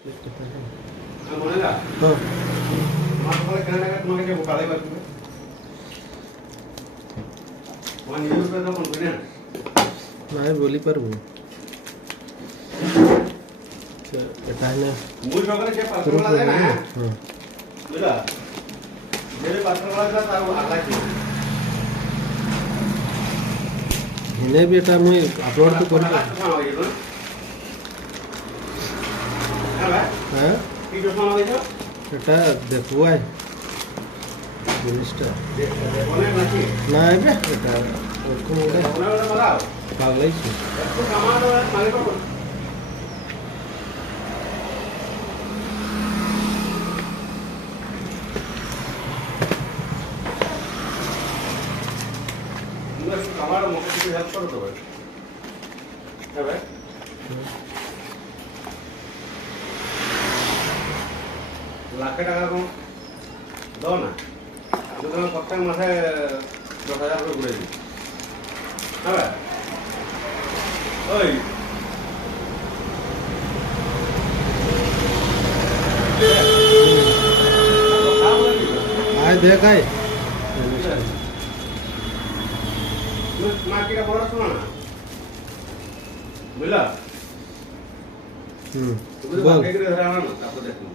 নাই বলি পারবো এটা না মূল সকালে যে পাত্রগুলো দেয় না বুঝলা যে পাত্রগুলো দেয় তার আলাদা কি হিনে भी এটা আমি আপলোড তো করি হ্যাঁ কি জমা হইছো এটা দেখবো আই জিনিসটা অনেক নাকি না এবে এটা ওরকম ওটা ওটা মারাও পাগলাইছি একটু কামানো মানে কত আমার মুখে কিছু হেল্প করো তো ভাই হ্যাঁ ভাই লাখ টাকা কম দাও না আমি তোমার প্রত্যেক মাসে 10,000 করে ঘুরে দিই হ্যাঁ ভাই ওই আয় দেখ আয় মার্কেটে পড়াশোনা না বুঝলা তুমি তো বাকি করে ধরে আনো না তারপর দেখো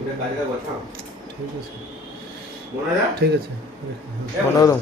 এটা কাজে বসাও ঠিক আছে মনে যা ঠিক আছে বানাও দাও